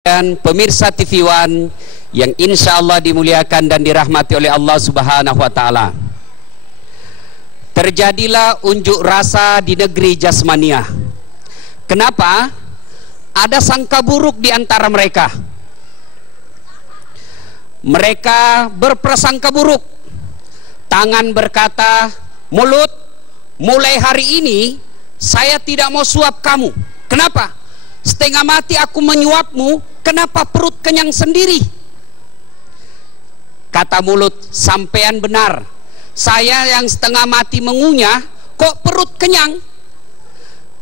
Dan pemirsa TV One yang insya Allah dimuliakan dan dirahmati oleh Allah Subhanahu wa Ta'ala, terjadilah unjuk rasa di negeri Jasmania. Kenapa? Ada sangka buruk di antara mereka. Mereka berprasangka buruk. Tangan berkata, mulut, mulai hari ini saya tidak mau suap kamu. Kenapa? Setengah mati aku menyuapmu, kenapa perut kenyang sendiri? Kata mulut, sampean benar. Saya yang setengah mati mengunyah, kok perut kenyang?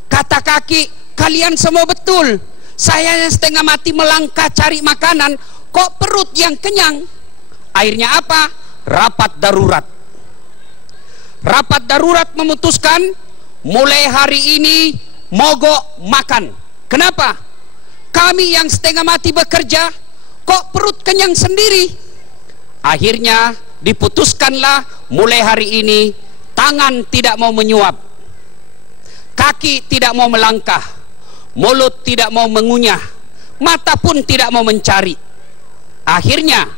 Kata kaki, kalian semua betul. Saya yang setengah mati melangkah cari makanan, kok perut yang kenyang? Akhirnya apa? Rapat darurat. Rapat darurat memutuskan, mulai hari ini mogok makan. Kenapa? Kami yang setengah mati bekerja, kok perut kenyang sendiri? Akhirnya diputuskanlah mulai hari ini tangan tidak mau menyuap, kaki tidak mau melangkah, mulut tidak mau mengunyah, mata pun tidak mau mencari. Akhirnya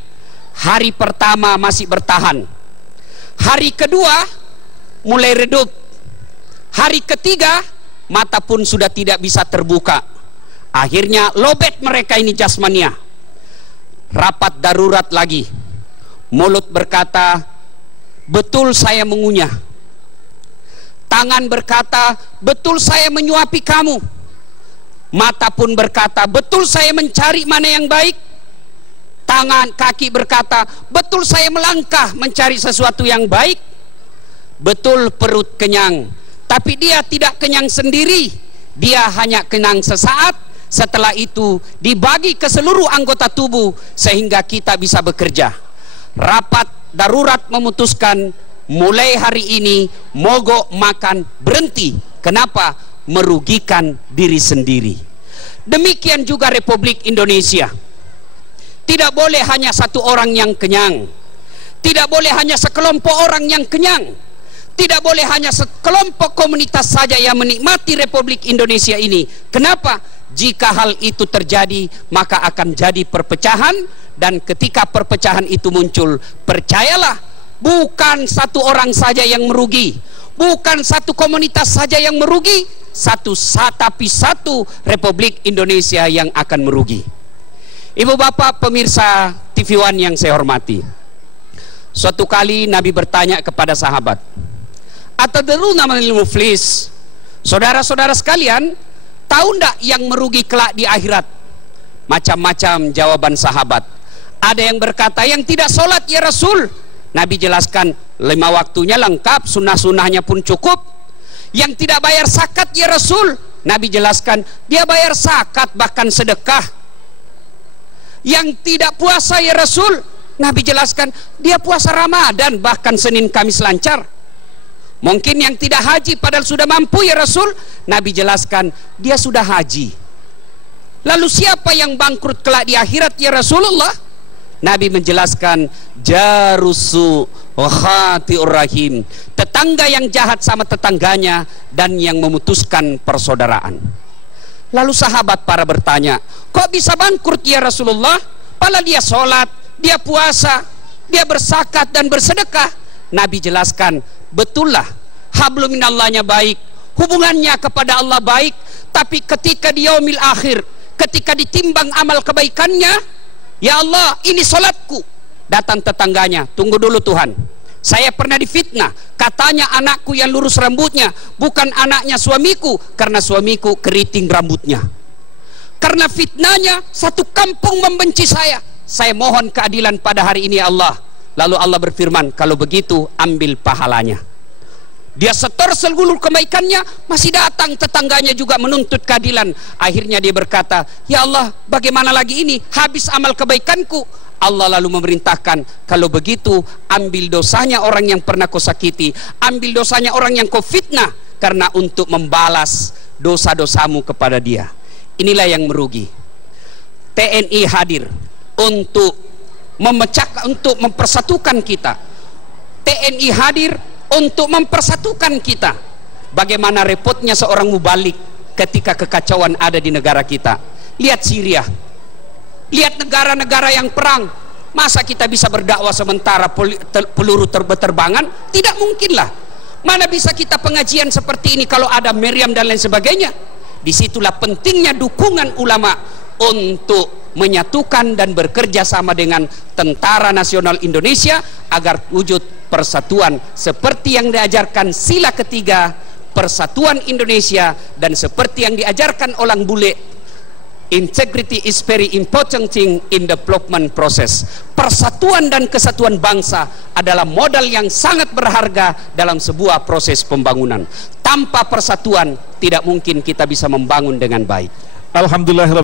hari pertama masih bertahan, hari kedua mulai redup, hari ketiga mata pun sudah tidak bisa terbuka. Akhirnya lobet mereka ini Jasmania. Rapat darurat lagi. Mulut berkata, betul saya mengunyah. Tangan berkata, betul saya menyuapi kamu. Mata pun berkata, betul saya mencari mana yang baik. Tangan, kaki berkata, betul saya melangkah mencari sesuatu yang baik. Betul perut kenyang, tapi dia tidak kenyang sendiri, dia hanya kenyang sesaat. Setelah itu dibagi ke seluruh anggota tubuh sehingga kita bisa bekerja. Rapat darurat memutuskan mulai hari ini mogok makan berhenti. Kenapa? Merugikan diri sendiri. Demikian juga Republik Indonesia. Tidak boleh hanya satu orang yang kenyang, tidak boleh hanya sekelompok orang yang kenyang, tidak boleh hanya sekelompok komunitas saja yang menikmati Republik Indonesia ini. Kenapa? Jika hal itu terjadi, maka akan jadi perpecahan. Dan ketika perpecahan itu muncul, percayalah, bukan satu orang saja yang merugi, bukan satu komunitas saja yang merugi, tapi satu Republik Indonesia yang akan merugi. Ibu bapak pemirsa TV One yang saya hormati, suatu kali Nabi bertanya kepada sahabat, atadruna manil muflis? Saudara-saudara sekalian, tahu ndak yang merugi kelak di akhirat? Macam-macam jawaban sahabat. Ada yang berkata, yang tidak sholat ya Rasul. Nabi jelaskan, 5 waktunya lengkap, sunnah-sunnahnya pun cukup. Yang tidak bayar zakat ya Rasul. Nabi jelaskan, dia bayar zakat bahkan sedekah. Yang tidak puasa ya Rasul. Nabi jelaskan, dia puasa Ramadan bahkan Senin Kamis lancar. Mungkin yang tidak haji padahal sudah mampu ya Rasul. Nabi jelaskan, dia sudah haji. Lalu siapa yang bangkrut kelak di akhirat ya Rasulullah? Nabi menjelaskan, jarusu khati'ur rahim, tetangga yang jahat sama tetangganya dan yang memutuskan persaudaraan. Lalu sahabat para bertanya, kok bisa bangkrut ya Rasulullah? Padahal dia sholat, dia puasa, dia berzakat dan bersedekah. Nabi jelaskan, betullah hablum minallahnya baik, hubungannya kepada Allah baik, tapi ketika di yaumil akhir, ketika ditimbang amal kebaikannya, ya Allah, ini sholatku. Datang tetangganya, tunggu dulu Tuhan, saya pernah difitnah, katanya anakku yang lurus rambutnya bukan anaknya suamiku, karena suamiku keriting rambutnya. Karena fitnahnya satu kampung membenci saya mohon keadilan pada hari ini ya Allah. Lalu Allah berfirman, kalau begitu ambil pahalanya. Dia setor seluruh kebaikannya, masih datang tetangganya juga menuntut keadilan. Akhirnya dia berkata, ya Allah, bagaimana lagi ini, habis amal kebaikanku. Allah lalu memerintahkan, kalau begitu ambil dosanya orang yang pernah kau sakiti, ambil dosanya orang yang kau fitnah, karena untuk membalas dosa-dosamu kepada dia. Inilah yang merugi. TNI hadir untuk memecahkan, untuk mempersatukan kita. TNI hadir untuk mempersatukan kita. Bagaimana repotnya seorang mubalik ketika kekacauan ada di negara kita. Lihat Syria, Lihat negara-negara yang perang, masa kita bisa berdakwah sementara peluru berterbangan? Tidak mungkin lah. Mana bisa kita pengajian seperti ini kalau ada meriam dan lain sebagainya? Disitulah pentingnya dukungan ulama untuk menyatukan dan bekerja sama dengan Tentara Nasional Indonesia agar wujud persatuan seperti yang diajarkan sila ketiga persatuan Indonesia, dan seperti yang diajarkan orang bule, integrity is very important thing in development process. Persatuan dan kesatuan bangsa adalah modal yang sangat berharga dalam sebuah proses pembangunan. Tanpa persatuan tidak mungkin kita bisa membangun dengan baik. Alhamdulillah.